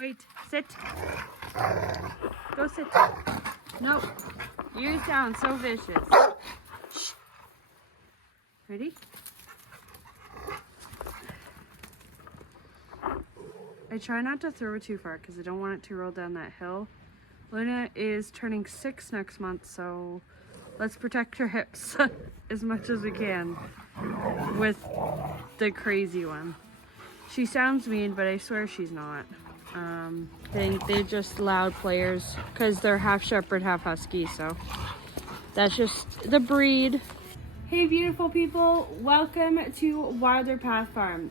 Wait, sit. Go sit. No, you sound so vicious. Shh. Ready? I try not to throw it too far because I don't want it to roll down that hill. Luna is turning 6 next month, so let's protect her hips as much as we can with the crazy one. She sounds mean, but I swear she's not. They're just loud players because they're half shepherd, half husky, so that's just the breed. Hey beautiful people, welcome to Wilder Path Farm.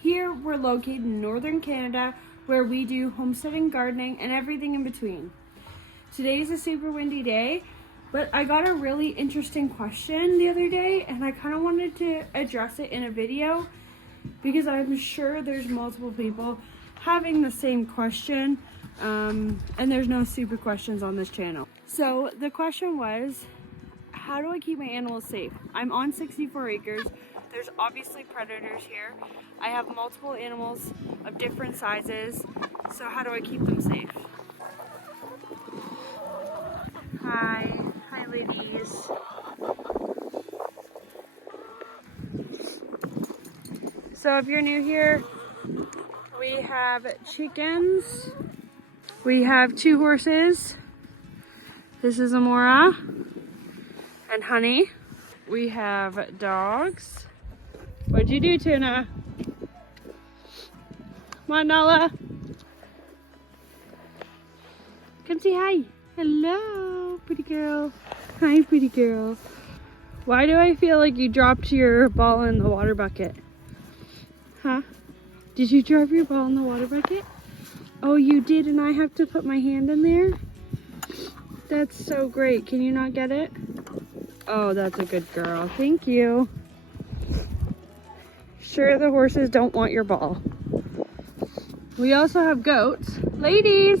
Here we're located in northern Canada where we do homesteading, gardening, and everything in between. Today's a super windy day, but I got a really interesting question the other day and I kind of wanted to address it in a video because I'm sure there's multiple people having the same question, and there's no stupid questions on this channel. So the question was, how do I keep my animals safe? I'm on 64 acres. There's obviously predators here. I have multiple animals of different sizes. So how do I keep them safe? Hi ladies. So if you're new here, we have chickens. We have 2 horses. This is Amora and Honey. We have dogs. What'd you do, Tuna? Come on, Nala. Come say hi. Hello, pretty girl. Hi, pretty girl. Why do I feel like you dropped your ball in the water bucket? Huh? Did you drop your ball in the water bucket? Oh, you did, and I have to put my hand in there? That's so great. Can you not get it? Oh, that's a good girl. Thank you. Sure, the horses don't want your ball. We also have goats. Ladies!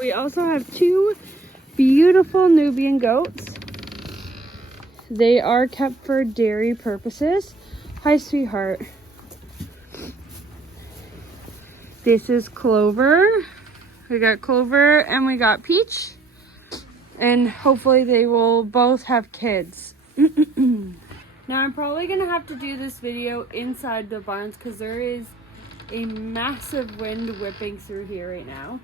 We also have 2 beautiful Nubian goats. They are kept for dairy purposes. Hi, sweetheart. This is Clover. We got Clover and we got Peach. And hopefully they will both have kids. Now I'm probably gonna have to do this video inside the barns because there is a massive wind whipping through here right now.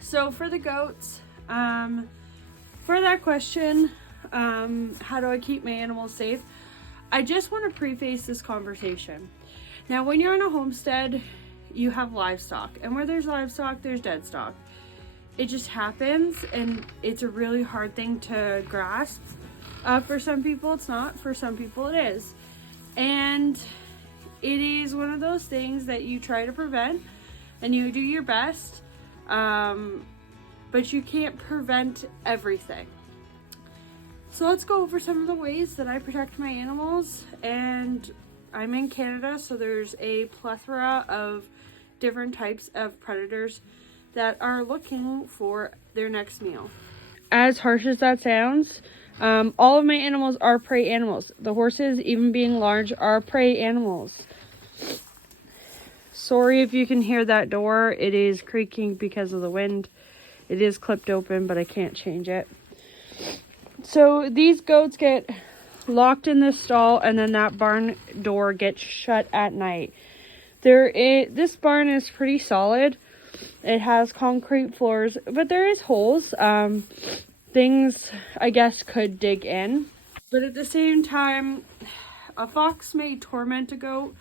So for the goats, for that question, how do I keep my animals safe? I just want to preface this conversation. Now when you're on a homestead, you have livestock, and where there's livestock, there's dead stock. It just happens, and it's a really hard thing to grasp. For some people it's not, for some people it is. And it is one of those things that you try to prevent and you do your best, but you can't prevent everything. So let's go over some of the ways that I protect my animals. And I'm in Canada, so there's a plethora of different types of predators that are looking for their next meal. As harsh as that sounds, all of my animals are prey animals. The horses, even being large, are prey animals. Sorry if you can hear that door. It is creaking because of the wind. It is clipped open, but I can't change it. So these goats get locked in this stall, and then that barn door gets shut at night. This barn is pretty solid. It has concrete floors, but there is holes. Things, I guess, could dig in. But at the same time, a fox may torment a goat,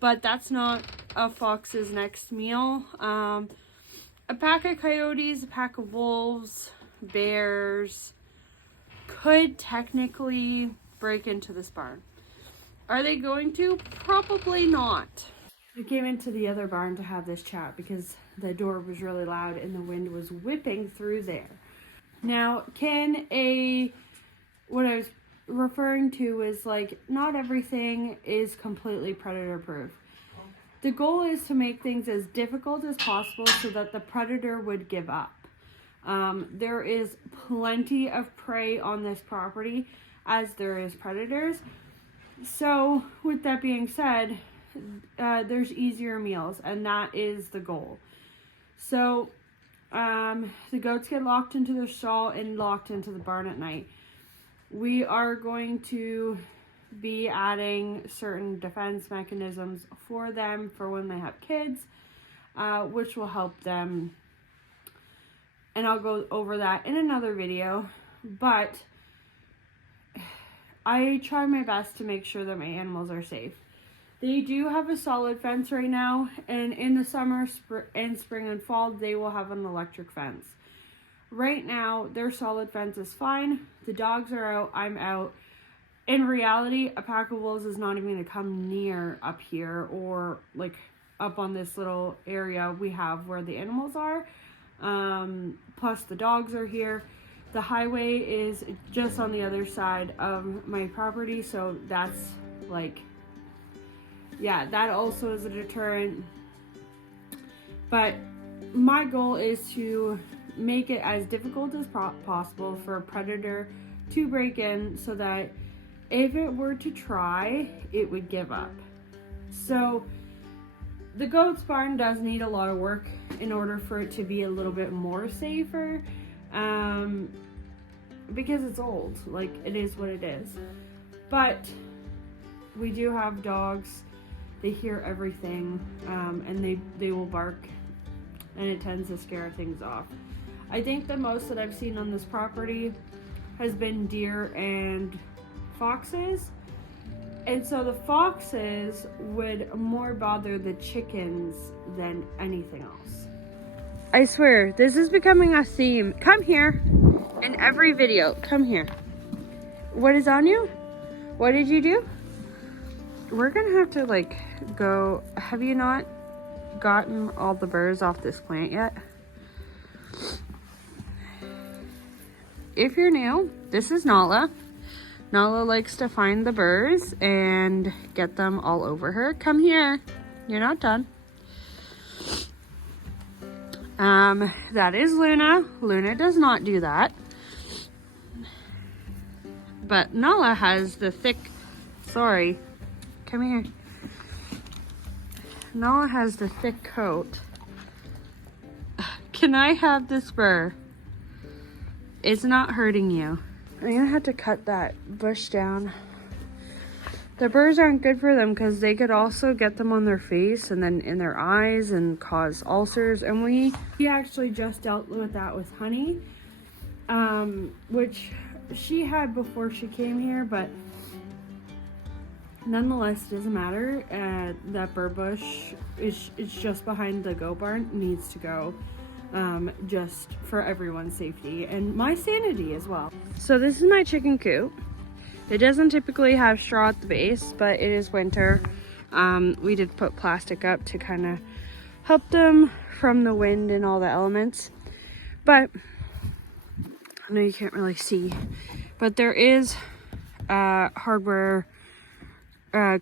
but that's not a fox's next meal. A pack of coyotes, a pack of wolves, bears could technically break into this barn. Are they going to? Probably not. We came into the other barn to have this chat because the door was really loud and the wind was whipping through there. Now, what I was referring to is like, not everything is completely predator proof. The goal is to make things as difficult as possible so that the predator would give up. There is plenty of prey on this property as there is predators. So with that being said, there's easier meals, and that is the goal. So the goats get locked into their stall and locked into the barn at night. We are going to be adding certain defense mechanisms for them for when they have kids, which will help them. And I'll go over that in another video. But I try my best to make sure that my animals are safe. They do have a solid fence right now, and in the summer, and spring and fall, they will have an electric fence. Right now, their solid fence is fine. The dogs are out, I'm out. In reality, a pack of wolves is not even going to come near up here, or like up on this little area we have where the animals are. Plus the dogs are here. The highway is just on the other side of my property, so that's like, yeah, that also is a deterrent. But my goal is to make it as difficult as possible for a predator to break in, so that if it were to try, it would give up. So the goat's barn does need a lot of work in order for it to be a little bit more safer, because it's old. Like, it is what it is. But we do have dogs. They hear everything, and they will bark, and it tends to scare things off. I think the most that I've seen on this property has been deer and foxes. And so the foxes would more bother the chickens than anything else. I swear, this is becoming a theme. Come here. In every video, come here. What is on you? What did you do? We're gonna have to like go. Have you not gotten all the burrs off this plant yet? If you're new, this is Nala. Nala likes to find the burrs and get them all over her. Come here. You're not done. That is Luna. Luna does not do that. But Nala has the thick, sorry, come here. Nala has the thick coat. Can I have this burr? It's not hurting you. I'm gonna have to cut that bush down. The burrs aren't good for them because they could also get them on their face and then in their eyes and cause ulcers. And we actually just dealt with that with Honey, which she had before she came here, but nonetheless, it doesn't matter. That burr bush is just behind the goat barn. It needs to go. Just for everyone's safety and my sanity as well. So this is my chicken coop. It doesn't typically have straw at the base, but it is winter. We did put plastic up to kind of help them from the wind and all the elements. But I know you can't really see, but there is hardware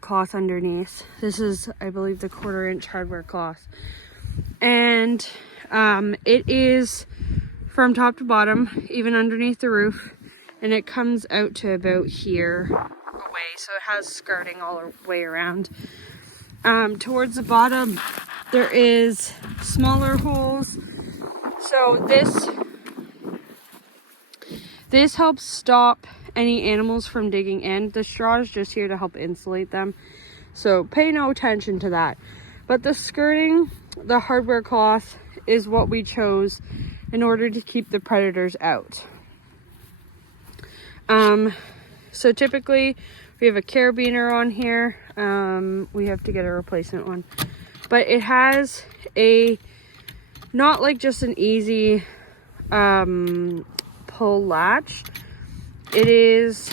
cloth underneath. This is, I believe, the 1/4-inch hardware cloth, and it is from top to bottom, even underneath the roof, and it comes out to about here away, so it has skirting all the way around. Towards the bottom, there is smaller holes. So this helps stop any animals from digging in. The straw is just here to help insulate them, so pay no attention to that. But the skirting, the hardware cloth, is what we chose in order to keep the predators out. So typically we have a carabiner on here. We have to get a replacement one, but it has a, not like just an easy pull latch. It is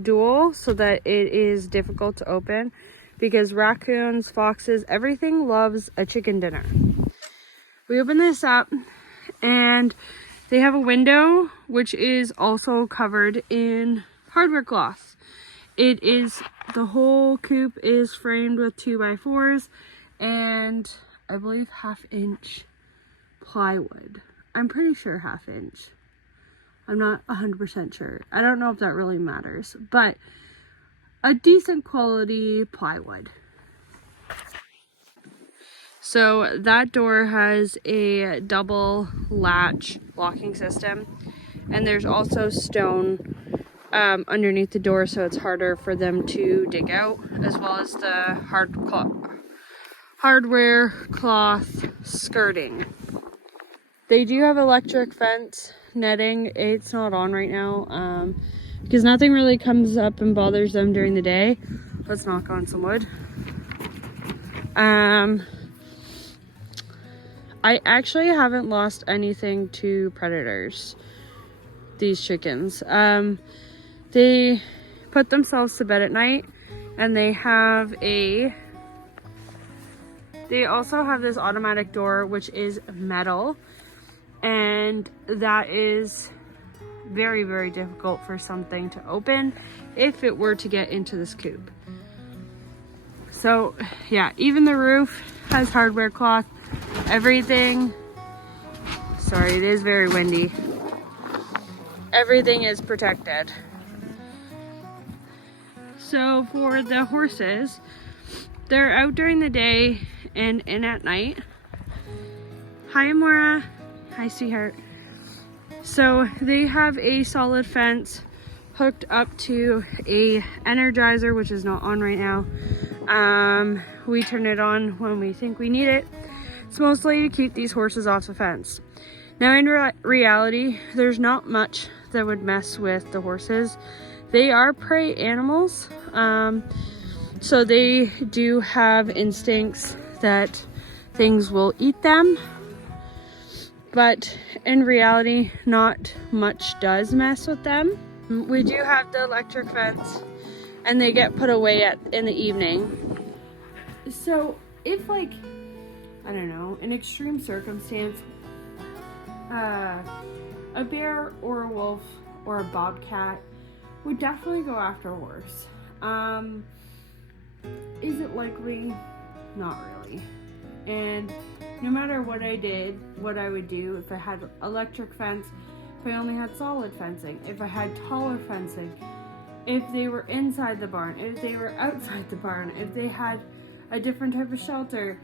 dual, so that it is difficult to open, because raccoons, foxes, everything loves a chicken dinner. We open this up and they have a window which is also covered in hardware cloth. It is, the whole coop is framed with 2x4s and I believe 1/2-inch plywood. I'm pretty sure 1/2-inch. I'm not 100% sure. I don't know if that really matters, but a decent quality plywood. So that door has a double latch locking system, and there's also stone underneath the door, so it's harder for them to dig out, as well as the hardware cloth skirting. They do have electric fence netting. It's not on right now because nothing really comes up and bothers them during the day. Let's knock on some wood. I actually haven't lost anything to predators, these chickens. They put themselves to bed at night, and they also have this automatic door, which is metal, and that is very, very difficult for something to open if it were to get into this coop. So yeah, even the roof has hardware cloth. Everything, sorry, it is very windy. Everything is protected. So for the horses, they're out during the day and in at night. Hi, Amora. Hi, sweetheart. So they have a solid fence hooked up to a energizer, which is not on right now. We turn it on when we think we need it. It's mostly to keep these horses off the fence. Now in reality, there's not much that would mess with the horses. They are prey animals, so they do have instincts that things will eat them. But in reality, not much does mess with them. We do have the electric fence, and they get put away in the evening. So if, like, I don't know, in extreme circumstance, a bear or a wolf or a bobcat would definitely go after a horse. Is it likely? Not really. And no matter what I did, what I would do, if I had electric fence, if I only had solid fencing, if I had taller fencing, if they were inside the barn, if they were outside the barn, if they had a different type of shelter,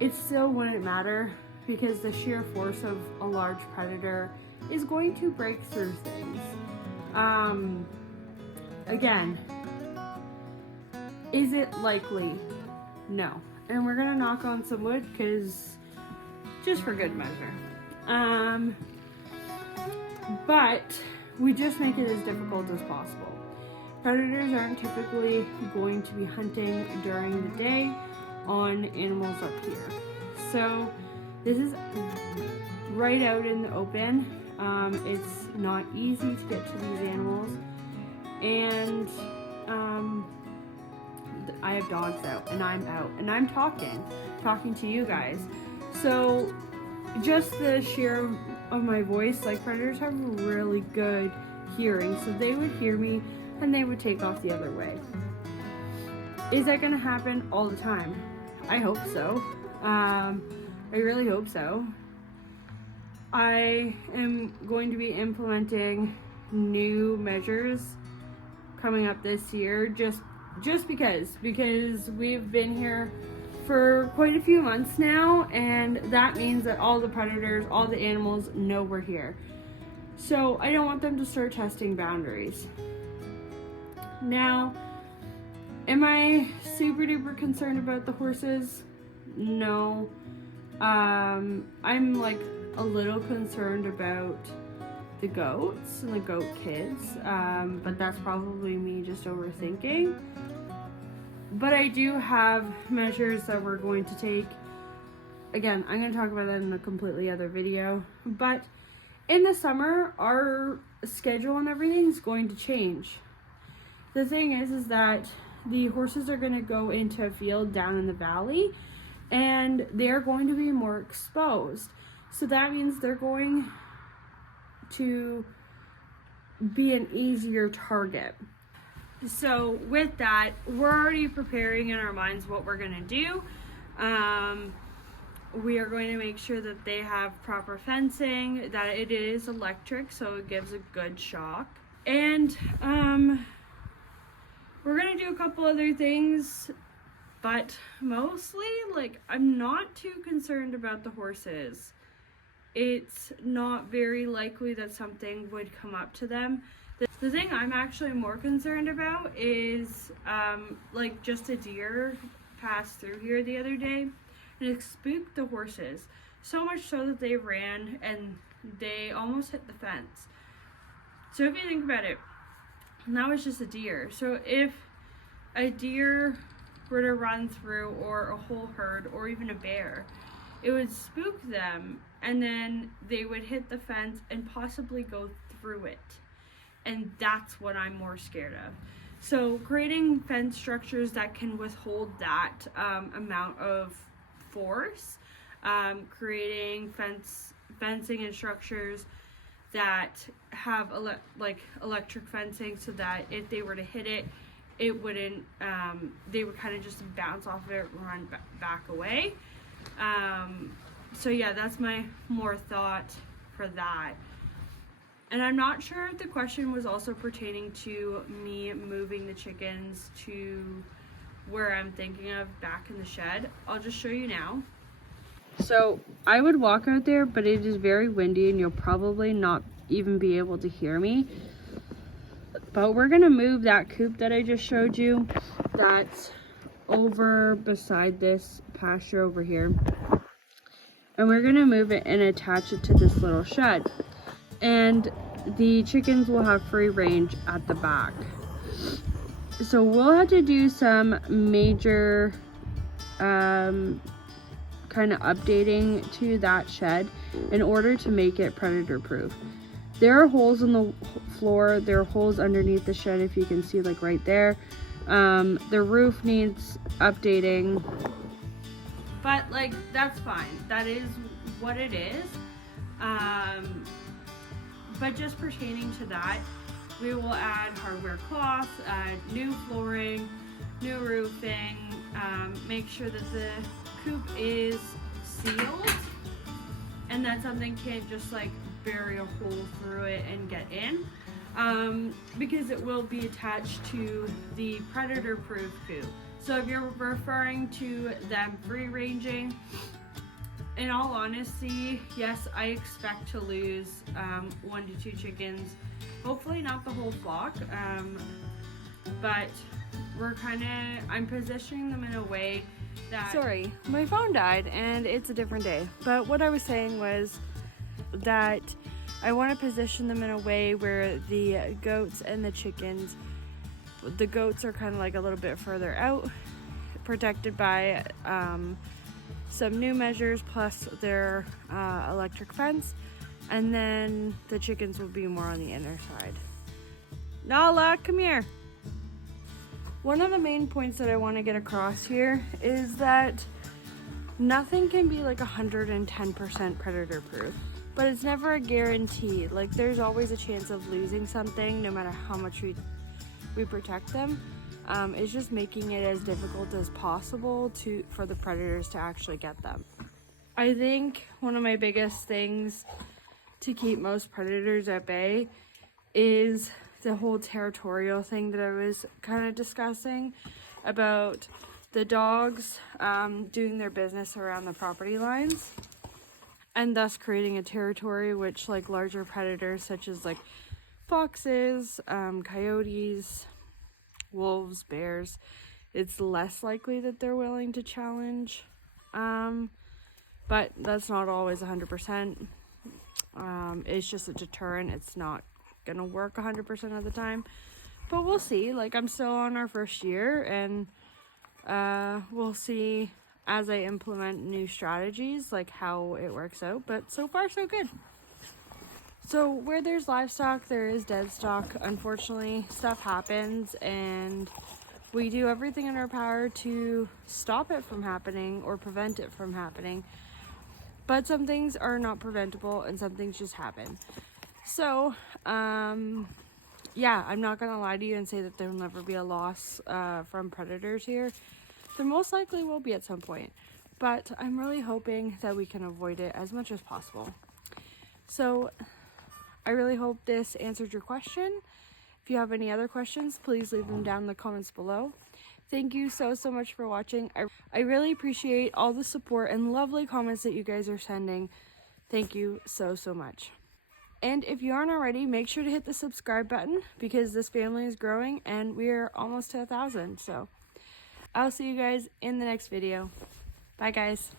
it still wouldn't matter, because the sheer force of a large predator is going to break through things. Again, is it likely? No. And we're gonna knock on some wood, because just for good measure. But we just make it as difficult as possible. Predators aren't typically going to be hunting during the day on animals up here. So this is right out in the open. It's not easy to get to these animals. And I have dogs out, and I'm out, and I'm talking to you guys. So just the sheer of my voice, like, predators have really good hearing, so they would hear me and they would take off the other way. Is that gonna happen all the time? I hope so. I really hope so. I am going to be implementing new measures coming up this year, just because we've been here for quite a few months now, and that means that all the predators, all the animals know we're here. So I don't want them to start testing boundaries. Now, am I super duper concerned about the horses? No. I'm like a little concerned about the goats and the goat kids, but that's probably me just overthinking. But I do have measures that we're going to take. Again, I'm going to talk about that in a completely other video. But in the summer, our schedule and everything is going to change. The thing is that the horses are going to go into a field down in the valley, and they're going to be more exposed. So that means they're going to be an easier target. So with that, we're already preparing in our minds what we're going to do. We are going to make sure that they have proper fencing, that it is electric, so it gives a good shock. And we're going to do a couple other things But mostly, like, I'm not too concerned about the horses. It's not very likely that something would come up to them. The thing I'm actually more concerned about is like just a deer passed through here the other day and it spooked the horses. So much so that they ran and they almost hit the fence. So if you think about it, that was just a deer. So if a deer were to run through, or a whole herd, or even a bear, it would spook them and then they would hit the fence and possibly go through it. And that's what I'm more scared of. So creating fence structures that can withhold that amount of force, creating fencing and structures that have electric fencing, so that if they were to hit it, it wouldn't, they would kind of just bounce off of it and run back away. So yeah, that's my more thought for that. And I'm not sure if the question was also pertaining to me moving the chickens to where I'm thinking of, back in the shed. I'll just show you now. So I would walk out there, but it is very windy and you'll probably not even be able to hear me. But we're gonna move that coop that I just showed you. That's over beside this pasture over here. And we're gonna move it and attach it to this little shed. And the chickens will have free range at the back. So we'll have to do some major kind of updating to that shed in order to make it predator proof. There are holes in the floor, there are holes underneath the shed, if you can see, like right there. The roof needs updating, but like that's fine, that is what it is. But just pertaining to that, we will add hardware cloth, add new flooring, new roofing, make sure that the coop is sealed and that something can't just like bury a hole through it and get in, because it will be attached to the predator proof coop. So if you're referring to them free ranging, in all honesty, yes, I expect to lose 1 to 2 chickens. Hopefully not the whole flock, but I'm positioning them in a way that... Sorry, my phone died and it's a different day. But what I was saying was that I want to position them in a way where the goats and the chickens, the goats are kind of like a little bit further out, protected by some new measures plus their electric fence, and then the chickens will be more on the inner side. Nala, come here. One of the main points that I want to get across here is that nothing can be like 110% predator proof, but it's never a guarantee. Like, there's always a chance of losing something no matter how much we protect them. It's just making it as difficult as possible for the predators to actually get them. I think one of my biggest things to keep most predators at bay is the whole territorial thing that I was kind of discussing about the dogs doing their business around the property lines and thus creating a territory which, like, larger predators such as like foxes, coyotes, wolves, bears, it's less likely that they're willing to challenge, but that's not always 100%. It's just a deterrent. It's not gonna work 100% of the time, but we'll see. Like, I'm still on our first year, and we'll see as I implement new strategies, like how it works out, but so far so good. So where there's livestock, there is dead stock. Unfortunately, stuff happens, and we do everything in our power to stop it from happening or prevent it from happening. But some things are not preventable and some things just happen. So, yeah, I'm not gonna lie to you and say that there'll never be a loss from predators here. There most likely will be at some point, but I'm really hoping that we can avoid it as much as possible. So I really hope this answered your question. If you have any other questions, please leave them down in the comments below. Thank you so much for watching. I really appreciate all the support and lovely comments that you guys are sending. Thank you so much. And if you aren't already, make sure to hit the subscribe button because this family is growing and we are almost to 1,000. So I'll see you guys in the next video. Bye guys.